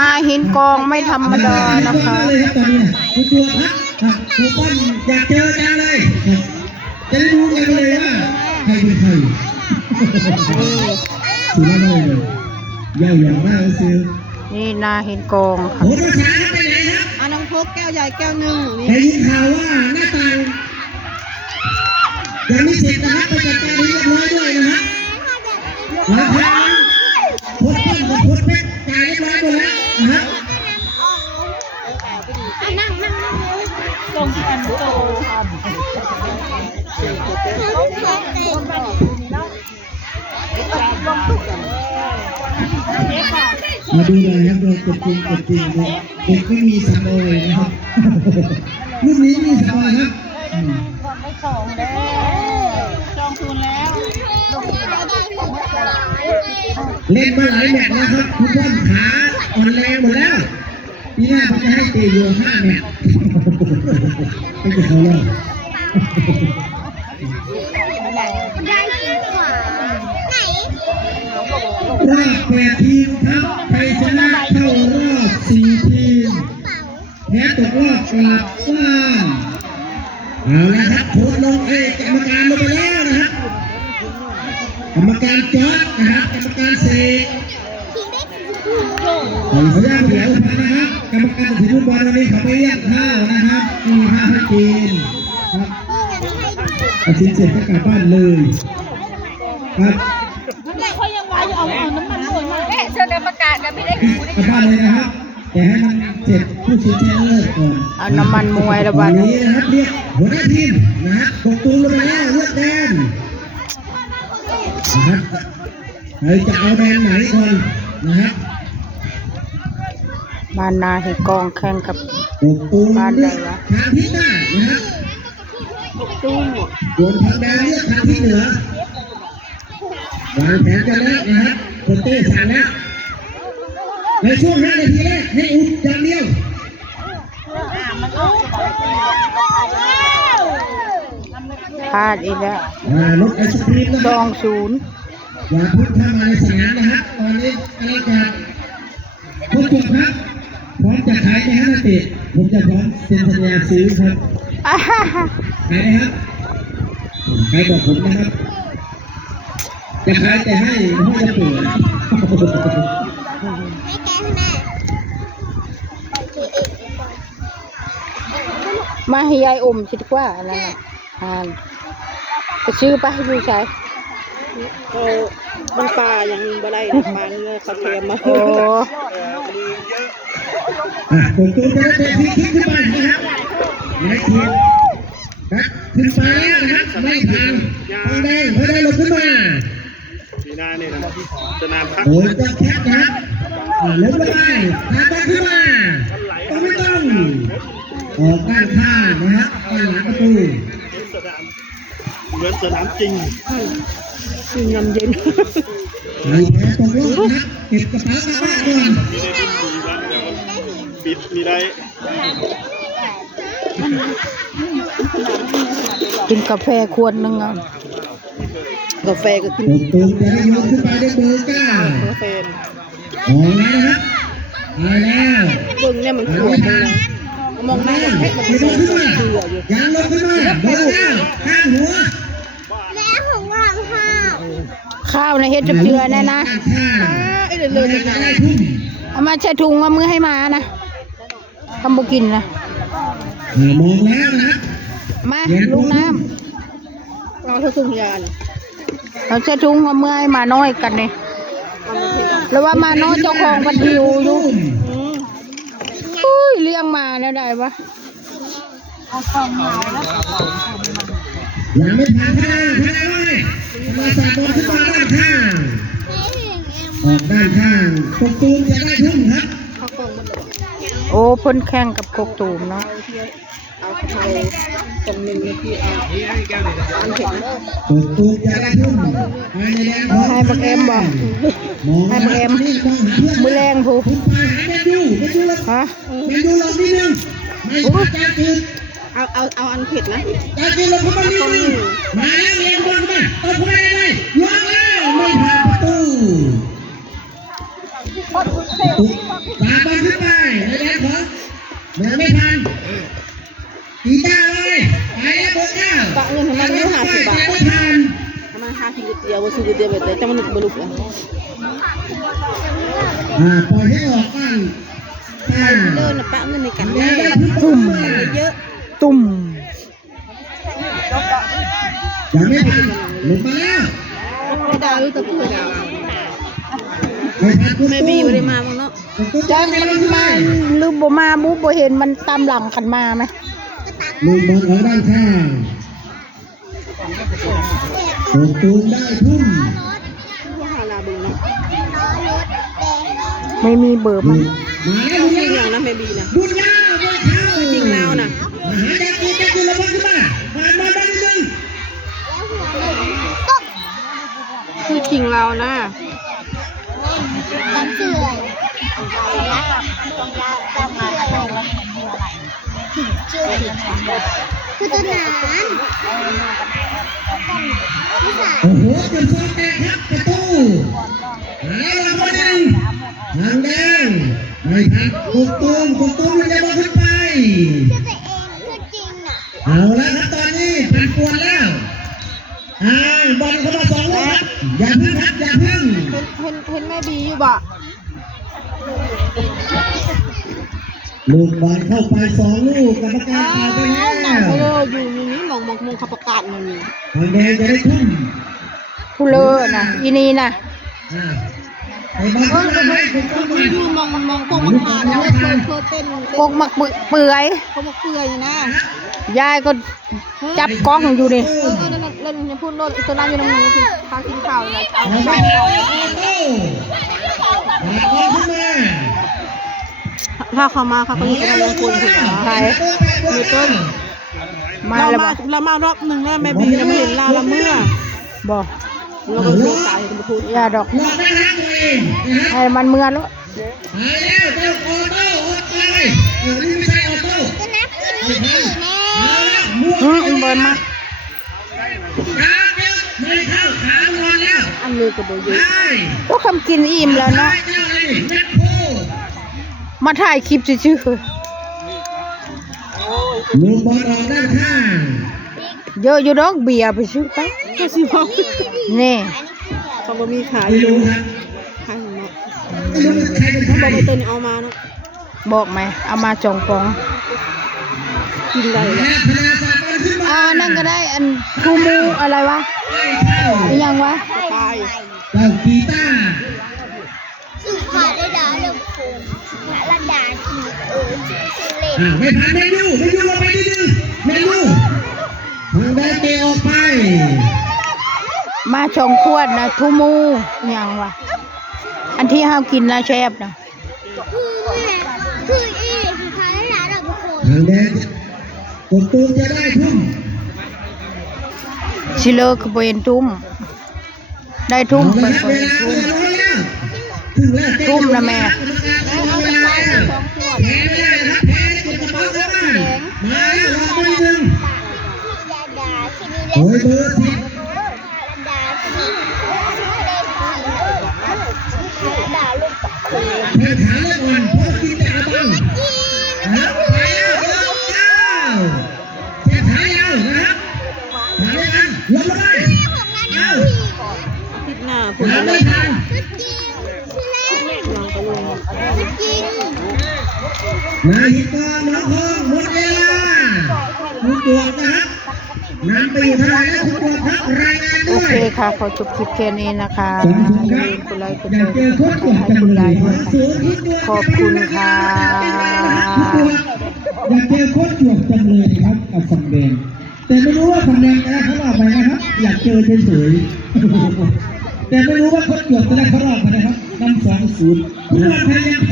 นาหินกองไม่ธรรมดานะคะคุณตัวครับคุณป้อนอยากเจอจ้าเลยจะได้รู้กันเลยว่าใครเป็นใครสุดยอดเลยยาวอย่างมากซื้อนี่นาหินกองค่ะโอ้ภาษาไปไหนครับน้องพกแก้วใหญ่แก้วหนึ่งได้ยินข่าวว่าหน้าต่างยังไม่เสร็จนะครับไปจัดการเรียบร้อยด้วยนะฮะราคาพดต้นกับพดเพชรจ่ายเรียบร้อยหมดแล้วนะฮะนั่งตรงที่อันโตมาดูเลยครับเรากดจริงเด็กไม่มีสามออยนะครับรุ่นนี้มีสามออยครับไม่สองแล้ว2-0แล้วเล่นมาหลายแมตช์แล้วครับคุณพ่อขาอ่อนแรงหมดแล้วพี่หน้าเขาจะให้เตะอยู่5 แมตช์ไม่จะเขาแล้วรอบ8 ทีมครับใครชนะเข้ารอบ4 ทีมแพ้ตกรอบกลับบ้านเอาละครับโค้ชลงกรรมการลงไปแล้วนะครับกรรมการจอดนะครับกรรมการเสกขออนุญาตเดี๋ยวนะครับกรรมการถือลูกบอลวันนี้เขาไปเรียกข้าวนะครับมีข้าวให้กินครับตัดสินเสร็จก็กลับบ้านเลยครับเขายังว่าจะเอาน้ำมันหมดมาเชิญประกาศกันไม่ได้กลับบ้านเลยนะครับแต่ให้มันเสร็จผู้ชิงชนะเลิศก่อนเอาน้ำมันมวยระบาดนี้นะครับเรียกหัวหน้าทีมนะครับตกตูลงมาแล้วเลือกแดนนะครับเราจะเอาแดนไหนก่อนนะครับบ้านนาหินกองแข่งกับบ้านใดวะทางทิศหน้านะครับส่วนทางแดนเลือกทางที่เหนือวางแผนกันแล้วนะครับคนเต้สั่งแล้วในช่วง5 นาทีแรกให้อุดอย่างเดียวพลาดอีกแล้วรถไอศครีมนะครับ2-0อย่าพึ่งเข้ามาในสนามนะครับตอนนี้กำลังจะผู้จบครับพร้อมจะขายใน5 นาทีผมจะพร้อมเซ็นสัญญาซื้อครับขายนะครับใครบอกผมนะครับจะขายแต่ให้ห้องจะเปิดมาให้ยายอมคิดว่าอะไรนะไปชื่อไปให้ดูใช้มันปลาอย่างนี้บ่ได้ปลาเนื้อเขาเทียมมาโอ้ผมตัวจะได้เป็นที่คิดขึ้นมานะครับนายทีมนะขึ้นไปแล้วนะครับไม่ทันไม่ได้ลงขึ้นมาทีหน้านี่นะจะนานพักโอ้ยจะแคบนะครับลงไม่ได้ทางขึ้นมาก็ไม่ต้องออกด้านข้างนะครับด้านหลังประตูเหมือนสนามจริงเงินเย็นไอ้แพ้ตกรอบนะครับเก็บกระเป๋ากลับบ้านก่อนปิดมีได้กินกาแฟขวดนึงอ่ะกาแฟก็กินตูจะได้ยกขึ้นไปได้เบอร์9กาแฟมองแล้วนะครับมาแล้วเบิ่งเนี่ยมันขวดเลยมองหน้าให้มันลงขึ้นมายังลงขึ้นมาเบอร์9ข้างหัวแล้วของวางข้าวในเฮ็ดจะเจือแน่นะเลยเอามาใช้ถุงเอามือให้มานะทำบุกินนะมองแล้วนะมาลูกน้ำเราเท่าถุงยาเราใช้ถุงเอามือให้มาน้อยกันเนี่ยแล้วว่ามาน้อยเจ้าของกันหิวอยู่อุ้ยเลี้ยงมาแล้วได้ปะเอาฟองมาแล้วยังไม่ผ่านข้างเลยมาสาดบอลขึ้นมาด้านข้างออกด้านข้างตกตูมจะได้ทุ่มครับโอ้พ้นแข่งกับกกตูมเนาะเอาไทยคนหนึ่งที่เอาอันเข็มตกตูมจะได้ทุ่มให้บักเอ็มบอกให้บักเอ็มมือแรงผูฮะเมนูลงนิดนึงไม่ใช่การกินเอาอันเผ็ดนะการกินลงเข้ามานิดนึงมาแล้วเลี้ยงบอลมาเอาไปเลยลงแล้วไม่ผ่านประตูตาบ้าน ว่าซื้อเดียวแบบแต่มันบลุกอ่ะ ปล่อยให้ออกบ้าง เดินปะเงินในกันได้ ตุ่ม เยอะ ตุ่ม ยังไม่ทันหลุดมาแล้ว ไม่ดาวหรือตะพูดาว ไม่ทันคุณ แม่บีไม่ได้มามั้งเนาะ จังมันมาหรือบ่มาบุบ่เห็นมันตามหลังขันมาไหม ลูกบอลของด้านข้างส่งตูนได้ทุ่ม ผู้หาลาบุญเนาะ ไม่มีเบอร์มัน มาแล้ว จริงอย่างนะแม่บีนะ บุญยาวบุญเท้า จริงแล้วนะ หาแดกกูระวังขึ้นมามานิดนึง คือจริงแล้วนะ ตั้งชื่ออะไรถึงชื่อคือต้นน้ำ โอ้โหเป็นโซนแดงครับประตูแล้วเราก็ดึงทางแดงไม่ทันกุกตูมมันจะมาขึ้นไป ชื่อตัวเองคือจริงอ่ะ เอาละครับตอนนี้ผ่านปวนแล้วบอลเข้ามาสองลูกครับอย่าพึ่งครับอย่าพึ่ง เห็นแม่บีอยู่บ่ ลูกบอลเข้าไปสองลูกกรรมการพาไปแล้ว เอออยู่นี่มองขับประกาศมันนี่ ทางแดงจะได้ทุ่ม ผู้เลอนะอีนี่นะ ไอ้บอลเข้ามาให้ผมเข้ามา ดูมองพวกมันหาแล้วเคยเต้น กกมักเปื่อย เขาบอกเปื่อยนะ ยายก็จับกล้องอยู่ดิ นั่นเล่นจะพูดโลดตัวนั้นอยู่ตรงนี้คือพากินข้าวนะเอา เอา ไป ไปเอาบอลขึ้นมา ถ้าเขามาเขาก็อยู่กับลงคนถึง ใคร มีต้น มา เรา แล้วบ่ เรามารอบหนึ่งแล้วแม่บีเราไม่เห็นลาละเมื่อ บ่ เราก็รู้ใจกันพูด อย่าดอก หลอกไม่ทันตัวเองนะครับ ให้มันเมื่อแล้ว มาแล้วเจ้าออโต้ออกไปนี่ไม่ใช่ออโต้ ต้นน้ำกินนี่แน่ เอาละมั่ว เบิร์นมา ขาเดียวไม่เข้าขาบอลแล้ว อันนี้ก็บอกเยอะ ได้ ก็คำกินอิ่มแล้วเนาะ เจ้าเลยแม็กโค มาถ่ายคลิปซื่อ ลูกบอลออกด้านข้าง ๆเยอะอยู่ดอกเบียร์ไปซื้อไป ก็สิบอก นี่ เขาบอกมีขาย ไม่ อยู่ รู้ครับ ขายของเนาะ ไม่รู้ใครเป็น เขา ใค บ ร อกว่าตัวนี้เอามาเนาะ บอกไหมเอามาจองปอง กินได้ และพนาศาสตร์มันขึ้นมา นั่นก็ได้อันทูมูอะไรวะ ไม่เข้า อีหยังวะ ตาย เจ้ากีตาร์ สุขาได้ดาวเรื่องโฟมระดาทีชื่อเล่น ไม่ทันไม่ดูลงไปนิดนึงไม่ดูทางแดงเตะออกไป มาชงขวดนะทูมูอีหยังวะอันที่ห้ามกินนะเชฟนะ คืออีสุขาได้ดาวเรื่องโฟม ทางแดงกดตูมจะได้ทุ่ม ชิเลอร์คือเป็นทุ่มได้ทุ่ม เอา ไป ละ เป็น เว ทุ่ม ลาน้อยแล้วถึงแล้ว ทุ่มนะแม่ เอาเวลาแล้วแพ้ไม่ได้นะครับแพ้กดกระเป๋าเข้ามามาแล้วรอไปหนึ่ง ดาดาที่นี่ โอ้ยเบอร์สิบ ดาที่นี่เล่นดาลูก แพ้ขาเลยก่อนเพราะกินแต่กระบังนะครับไปแล้วเบอร์เก้าแพ้ขายาวนะครับมาเลยกันลงไปเอา ติดหน้าพูด หา เล ไม่ ย ทัน ลองก็ลง นาฮิตาน้องทองหมดเวลาคุณตรวจนะครับนำไปอยู่เท่าไหร่แล้วคุณตรวจครับรายงาน โอ ด้ว เค ย ค่ะ ขอจบคลิปแค่นี้นะคะ สองศูนย์ครับ กดไลค์กด อ แช ยาก ร์ เจอโค้ชตรวจ ให้ จัง คุณ เล ไล ย ค์ด้วย ศูนย์คุณตรวจ ขอบคุณค่ะ อยากเจอโค้ชตรวจจังเลยครับกับฝั่งแดงแต่ไม่รู้ว่าฝั่งแดงจะได้เข้ารอบไหมนะครับ อยากเจอเฉยๆแต่ไม่รู้ว่าโค้ชตรวจจะได้เข้ารอบไหมนะครับนำ2-0ทุกวันพยายาม